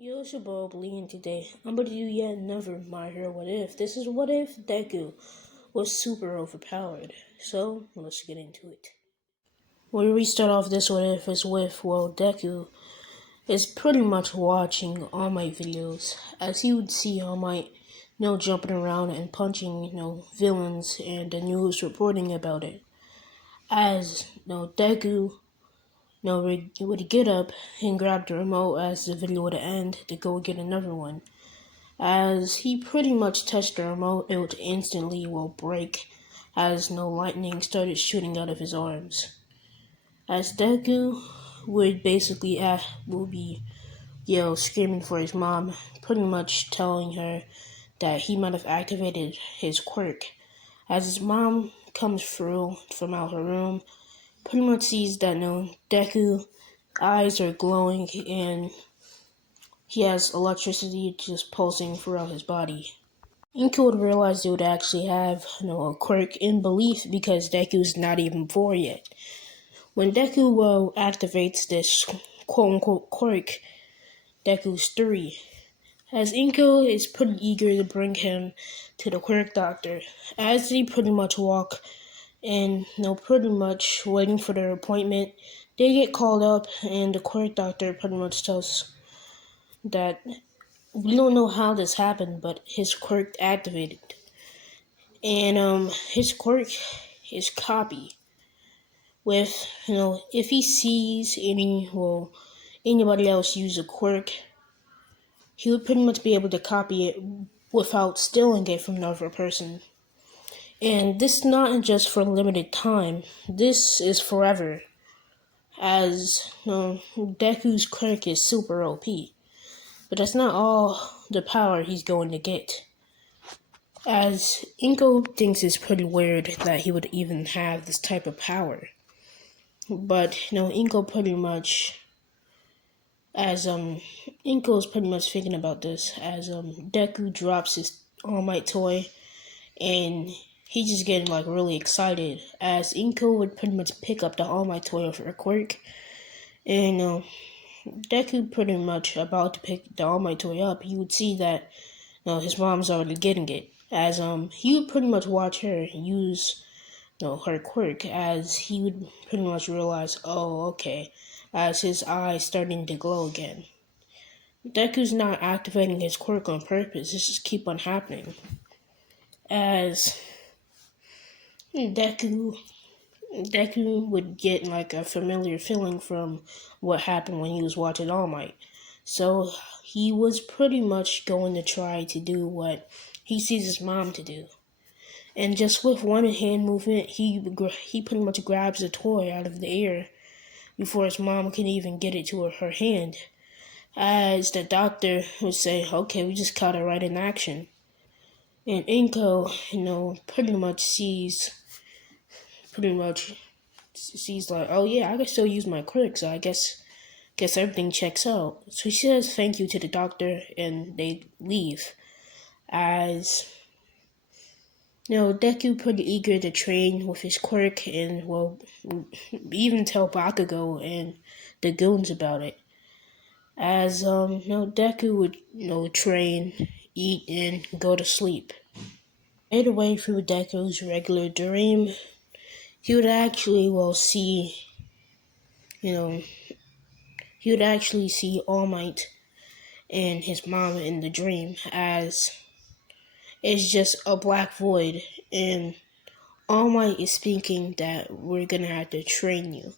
Yo, it's your boy Bleeding today. I'm about to do yet another My Hero What If. This is what if Deku was super overpowered. So, let's get into it. Where we start off this what if is with, Deku is pretty much watching All Might videos. As he would see All Might, jumping around and punching, villains and the news reporting about it. As, Deku would get up and grab the remote as the video would end to go get another one. As he pretty much touched the remote, it would instantly break as no lightning started shooting out of his arms. As Deku would basically will be screaming for his mom, pretty much telling her that he might have activated his quirk. As his mom comes through from out her room, pretty much sees that Deku eyes are glowing and he has electricity just pulsing throughout his body. Inko would realize they would actually have, a quirk in belief because Deku's not even 4 yet. When Deku activates this quote-unquote quirk, Deku's 3. As Inko is pretty eager to bring him to the quirk doctor, as they pretty much walk and, pretty much waiting for their appointment, they get called up and the quirk doctor pretty much tells that we don't know how this happened, but his quirk activated. And his quirk is copy. With, if he sees anybody else use a quirk, he would pretty much be able to copy it without stealing it from another person. And this is not just for a limited time. This is forever. As, Deku's quirk is super OP. But that's not all the power he's going to get. As Inko thinks it's pretty weird that he would even have this type of power. But, Inko pretty much, as, Inko's pretty much thinking about this, as, Deku drops his All Might toy, and he's just getting, really excited, as Inko would pretty much pick up the All Might toy of her quirk, and, Deku pretty much about to pick the All Might toy up, you would see that, his mom's already getting it, as, he would pretty much watch her use, her quirk, as he would pretty much realize, oh, okay, as his eyes starting to glow again. Deku's not activating his quirk on purpose, this just keep on happening. As Deku would get a familiar feeling from what happened when he was watching All Might. So he was pretty much going to try to do what he sees his mom to do. And just with one hand movement, he pretty much grabs the toy out of the air before his mom can even get it to her hand. As the doctor would say, okay, we just caught it right in action. And Inko, pretty much sees like, oh yeah, I can still use my quirk, so I guess everything checks out. So he says thank you to the doctor and they leave. As Deku pretty eager to train with his quirk and even tell Bakugou and the goons about it. As Deku would train, eat, and go to sleep. Right away through Deku's regular dream, he would actually see All Might and his mom in the dream, as it's just a black void, and All Might is thinking that we're gonna have to train you.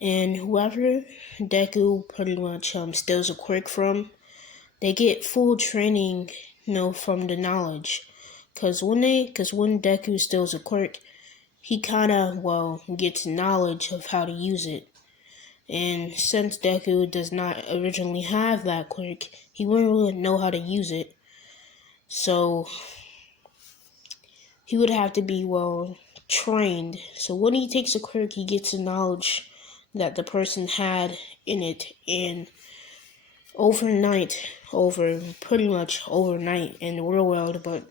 And whoever Deku pretty much steals a quirk from, they get full training, from the knowledge. Cause when Deku steals a quirk, he kinda gets knowledge of how to use it. And since Deku does not originally have that quirk, he wouldn't really know how to use it. So he would have to be trained. So when he takes a quirk, he gets the knowledge that the person had in it, and pretty much overnight in the real world, but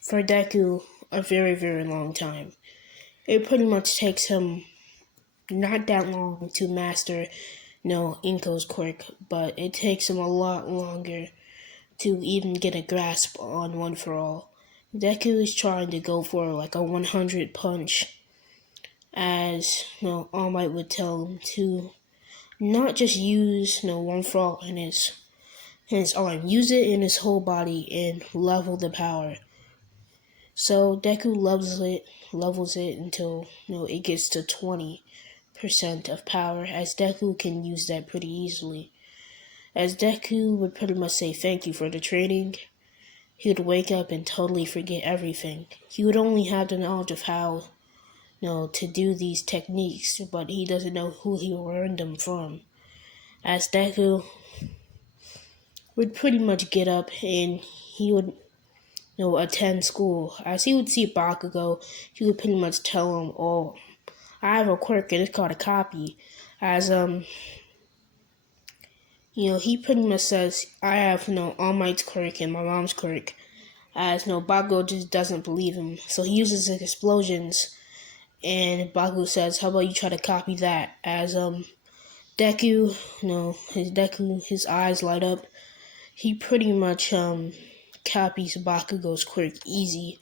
for Deku, a very, very long time. It pretty much takes him not that long to master Inko's quirk, but it takes him a lot longer to even get a grasp on One for All. Deku is trying to go for like a 100 punch, as All Might would tell him to not just use One for All in his arm, use it in his whole body and level the power. So Deku levels it until it gets to 20% of power, as Deku can use that pretty easily. As Deku would pretty much say thank you for the training, he would wake up and totally forget everything. He would only have the knowledge of how to do these techniques, but he doesn't know who he learned them from. As Deku would pretty much get up and he would attend school. As he would see Bakugou, he would pretty much tell him, "Oh, I have a quirk and it's called a copy." As he pretty much says, "I have All Might's quirk and my mom's quirk." As Bakugou just doesn't believe him, so he uses his explosions, and Bakugou says, "How about you try to copy that?" As Deku, his eyes light up. He pretty much copies Bakugou's quirk easy,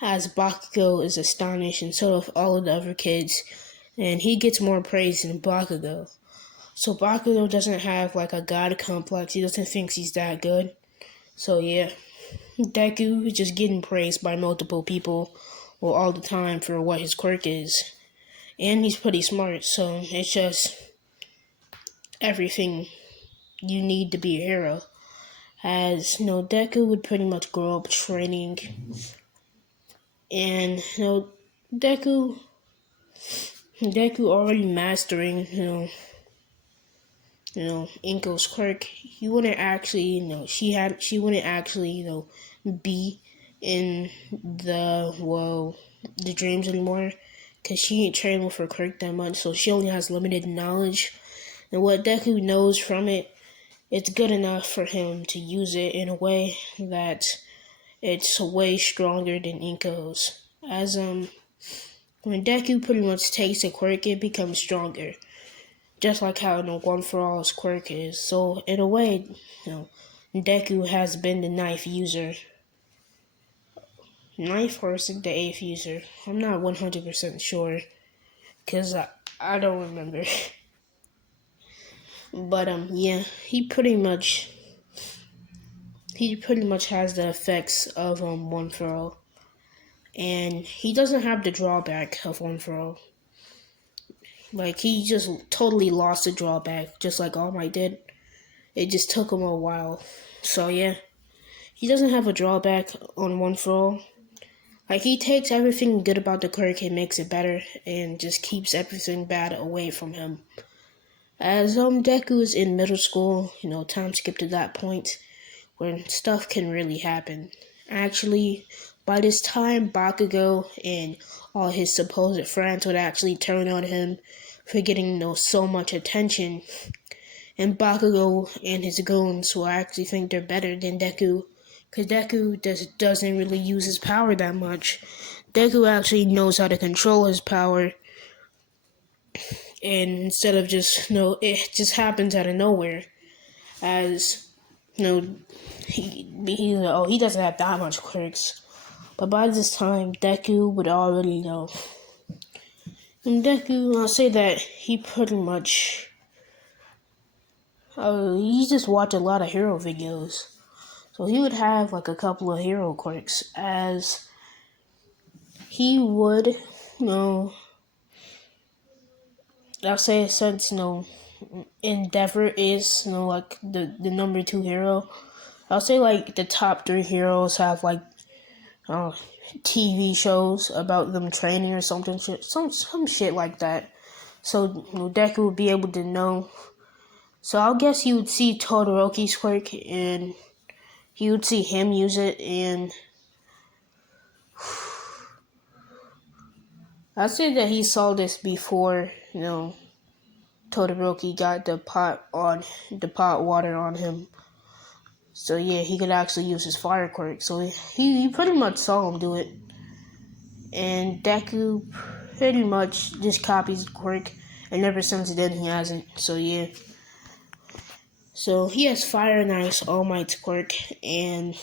as Bakugou is astonished, and so of all of the other kids, and he gets more praise than Bakugou. So Bakugou doesn't have like a god complex. He doesn't think he's that good. So yeah, Deku is just getting praised by multiple people all the time for what his quirk is. And he's pretty smart, so it's just everything you need to be a hero. As Deku would pretty much grow up training, and Deku already mastering Inko's quirk. He wouldn't actually she wouldn't actually be in the dreams anymore, because she ain't trained with her quirk that much, so she only has limited knowledge, and what Deku knows from it, it's good enough for him to use it in a way that it's way stronger than Inko's. As when Deku pretty much takes a quirk, it becomes stronger, just like how One for All's quirk is. So in a way, Deku has been the ninth user. Ninth or the eighth user. I'm not 100% sure, because I don't remember. But yeah, he pretty much has the effects of One for All, and he doesn't have the drawback of One for All. Like, he just totally lost the drawback, just like All Might did. It just took him a while. So yeah, he doesn't have a drawback on One for All. Like, he takes everything good about the quirk and makes it better, and just keeps everything bad away from him. As Deku is in middle school, time skip to that point when stuff can really happen. Actually, by this time, Bakugou and all his supposed friends would actually turn on him for getting so much attention, and Bakugou and his goons will actually think they're better than Deku, because Deku doesn't really use his power that much. Deku actually knows how to control his power, and instead of just it just happens out of nowhere. As he doesn't have that much quirks, but by this time Deku would already know. And Deku, I'll say that he pretty much he just watched a lot of hero videos, so he would have like a couple of hero quirks, as he would I'll say, since Endeavor is like the number 2 hero, I'll say like the top 3 heroes have like TV shows about them training or something, some shit like that. So Deku would be able to know. So I'll guess you would see Todoroki's quirk, and you would see him use it, and I'd say that he saw this before Todoroki got the pot water on him. So yeah, he could actually use his fire quirk. So he pretty much saw him do it. And Deku pretty much just copies the quirk, and ever since then he hasn't. So yeah. So he has Fire and Ice, All Might's quirk, and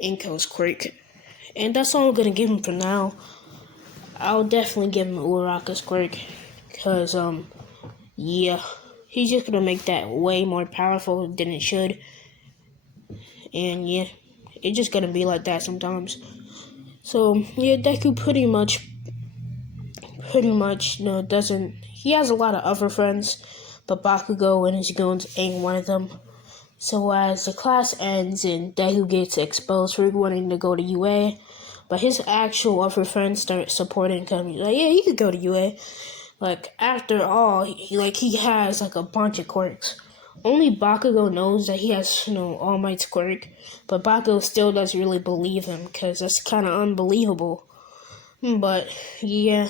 Inko's quirk. And that's all I'm gonna give him for now. I'll definitely give him Uraraka's quirk. Cause yeah. He's just gonna make that way more powerful than it should. And yeah. It's just gonna be like that sometimes. So yeah, Deku pretty much doesn't. He has a lot of other friends, but Bakugou and his goons ain't one of them. So as the class ends and Deku gets exposed for wanting to go to UA, but his actual other friends start supporting him. He's like, yeah, he could go to UA. Like, after all, he has like a bunch of quirks. Only Bakugou knows that he has, All Might's quirk, but Bakugou still doesn't really believe him because that's kind of unbelievable. But yeah,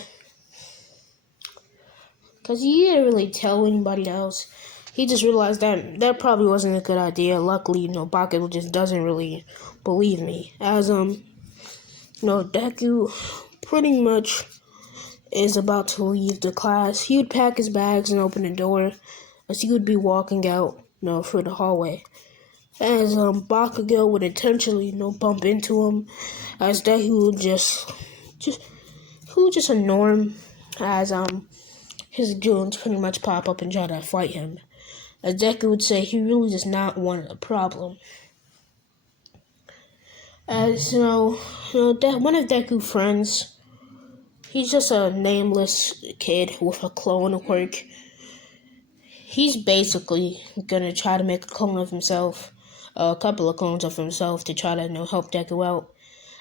because he didn't really tell anybody else. He just realized that probably wasn't a good idea. Luckily, Bakugou just doesn't really believe me. As Deku pretty much is about to leave the class. He would pack his bags and open the door as he would be walking out, through the hallway. As Bakugou would intentionally, bump into him, as Deku would just ignore him, as his goons pretty much pop up and try to fight him. As Deku would say, he really does not want a problem. As one of Deku's friends, he's just a nameless kid with a clone quirk. He's basically gonna try to make a clone of himself, a couple of clones of himself to try to help Deku out.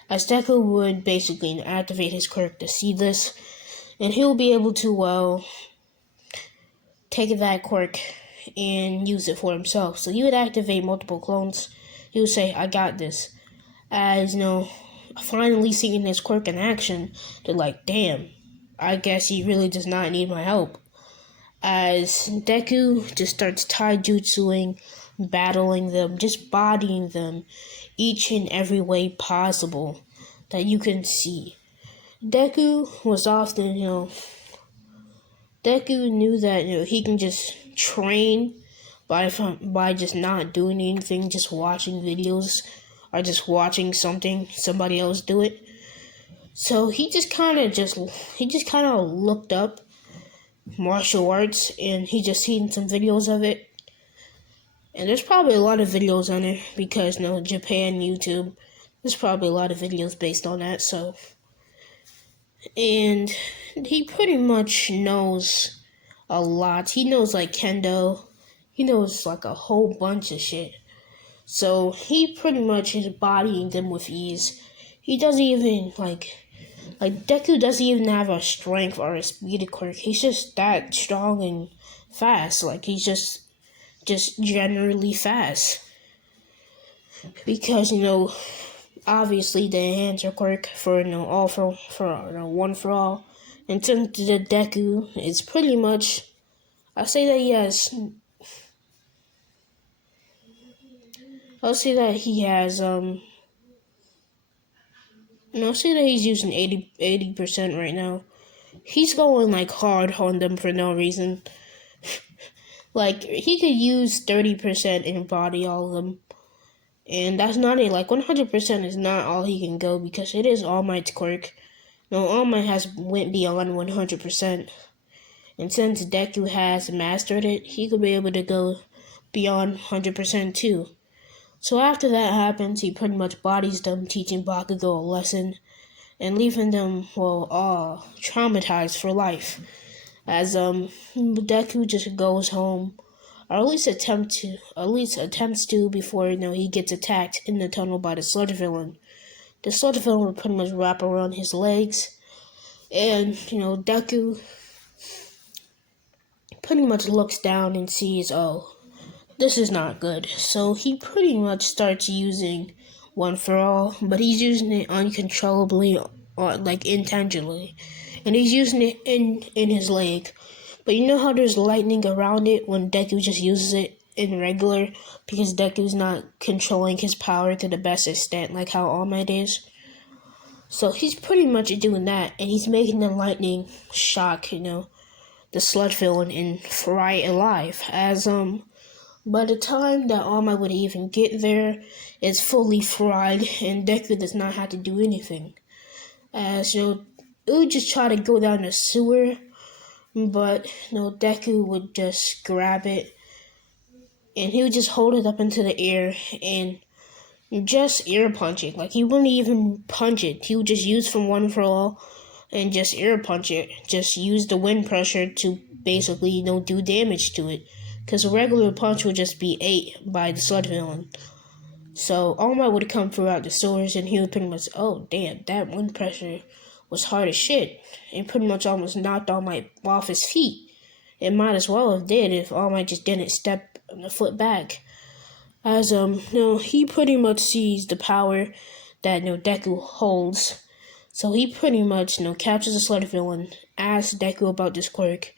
As Deku would basically activate his quirk to see this, and he'll be able to take that quirk and use it for himself. So he would activate multiple clones. He would say, "I got this." As finally seeing his quirk in action, they're like, "Damn, I guess he really does not need my help." As Deku just starts taijutsuing, battling them, just bodying them each and every way possible that you can see. Deku was often, Deku knew that he can just train by just not doing anything, just watching videos or just watching somebody else do it. So he just kind of looked up martial arts, and he just seen some videos of it. And there's probably a lot of videos on it because Japan, YouTube, there's probably a lot of videos based on that. So, and he pretty much knows a lot. He knows like kendo. He knows like a whole bunch of shit. So he pretty much is bodying them with ease. He doesn't even like Deku doesn't even have a strength or a speed quirk. He's just that strong and fast. Like he's just generally fast. Because obviously the enhancer quirk for all for one for all. And since the Deku is pretty much, I'll say that he has I'll say that he's using 80% right now. He's going like hard on them for no reason. Like he could use 30% and body all of them. And that's not it. Like 100% is not all he can go because it is All Might's quirk. All Might has went beyond 100%. And since Deku has mastered it, he could be able to go beyond 100% too. So after that happens, he pretty much bodies them, teaching Bakugou a lesson, and leaving them, all traumatized for life. As Deku just goes home, or at least attempts to before he gets attacked in the tunnel by the sludge villain. The sludge villain will pretty much wrap around his legs, and Deku pretty much looks down and sees, this is not good. So he pretty much starts using One for All, but he's using it uncontrollably, or like intentionally, and he's using it in his leg. But you know how there's lightning around it when Deku just uses it in regular because Deku's not controlling his power to the best extent like how All Might is. So he's pretty much doing that, and he's making the lightning shock, the sludge villain and fry it alive. As by the time that All Might would even get there, it's fully fried, and Deku does not have to do anything. As it would just try to go down the sewer, but Deku would just grab it, and he would just hold it up into the air and just air punch it. Like, he wouldn't even punch it. He would just use from One for All and just air punch it. Just use the wind pressure to basically, do damage to it. Because a regular punch would just be ate by the sludge villain. So All Might would come throughout the sewers, and he would pretty much, oh damn, that wind pressure was hard as shit. It pretty much almost knocked All Might off his feet. It might as well have did if All Might just didn't step a foot back. As he pretty much sees the power that Deku holds. So he pretty much captures the sludge villain, asks Deku about this quirk,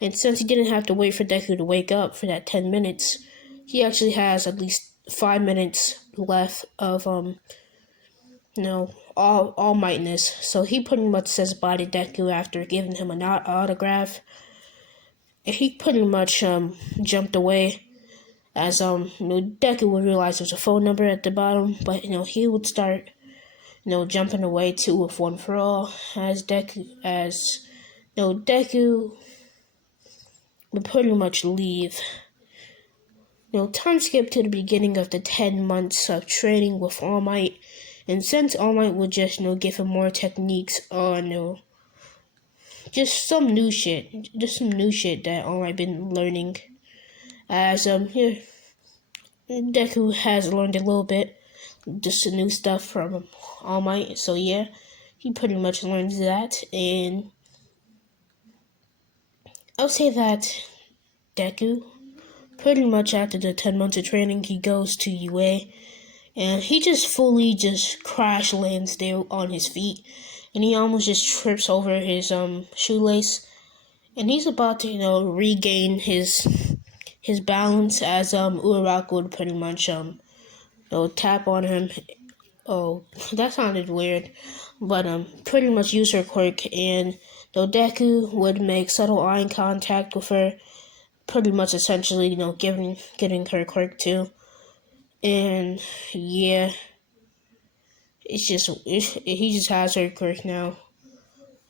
and since he didn't have to wait for Deku to wake up for that 10 minutes, he actually has at least 5 minutes left of all mightness. So he pretty much says bye to Deku after giving him an autograph. And he pretty much jumped away. As Deku would realize there's a phone number at the bottom, but he would start jumping away too with One for All, as Deku would pretty much leave. Time skip to the beginning of the 10 months of training with All Might, and since All Might would just give him more techniques on just some new shit that All Might been learning. As Deku has learned a little bit, just the new stuff from All Might. So yeah, he pretty much learns that, and I'll say that Deku, pretty much after the 10 months of training, he goes to UA, and he just fully crash lands there on his feet, and he almost just trips over his shoelace, and he's about to regain his balance as Uraraka would pretty much tap on him. Oh, that sounded weird, but pretty much use her quirk, and Deku would make subtle eye contact with her, pretty much essentially getting her quirk too. And yeah, he just has her quirk now,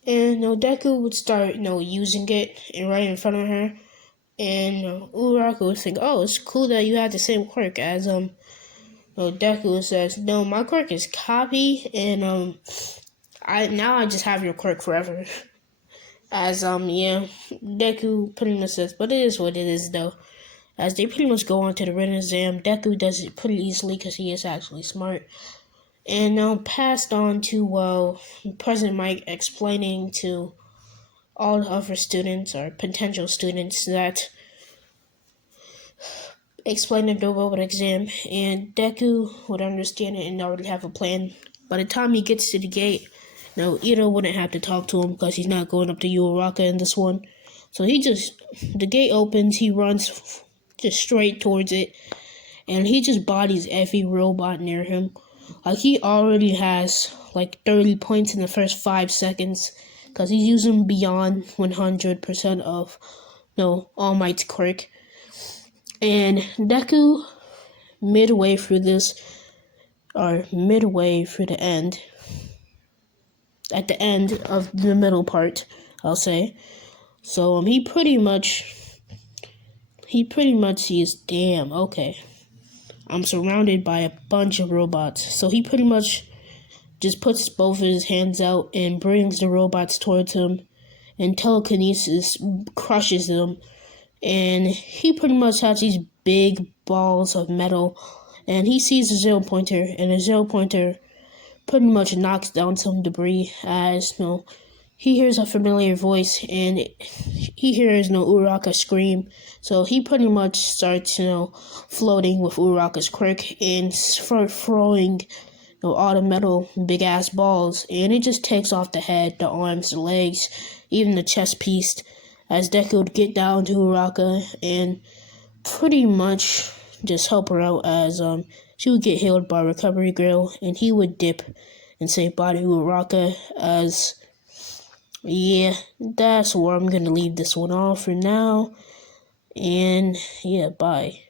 and Deku would start using it and right in front of her, and Uraraka would think, oh, it's cool that you have the same quirk as Deku says, no, my quirk is copy, and I just have your quirk forever. As Deku pretty much says, but it is what it is though. As they pretty much go on to the written exam, Deku does it pretty easily because he is actually smart. And now passed on to President Mike explaining to all the other students or potential students that explaining the robot exam, and Deku would understand it and already have a plan. By the time he gets to the gate, Ito wouldn't have to talk to him because he's not going up to Uraraka in this one. So the gate opens, he runs just straight towards it, and he just bodies every robot near him. Like, he already has like 30 points in the first 5 seconds because he's using beyond 100% of All Might's quirk. And Deku, midway through the end, at the end of the middle part, I'll say. So he pretty much sees, damn, okay, I'm surrounded by a bunch of robots. So he pretty much just puts both of his hands out and brings the robots towards him, and telekinesis crushes them. And he pretty much has these big balls of metal, and he sees a zero pointer, and the zero pointer pretty much knocks down some debris. As he hears a familiar voice, and he hears Uraraka scream. So he pretty much starts floating with Uraraka's quirk and start throwing all the metal big ass balls, and it just takes off the head, the arms, the legs, even the chest piece. As Deku would get down to Uraraka and pretty much just help her out, as she would get healed by Recovery Grill, and he would dip and say bye to Uraraka. As Yeah, that's where I'm gonna leave this one off for now. And yeah, bye.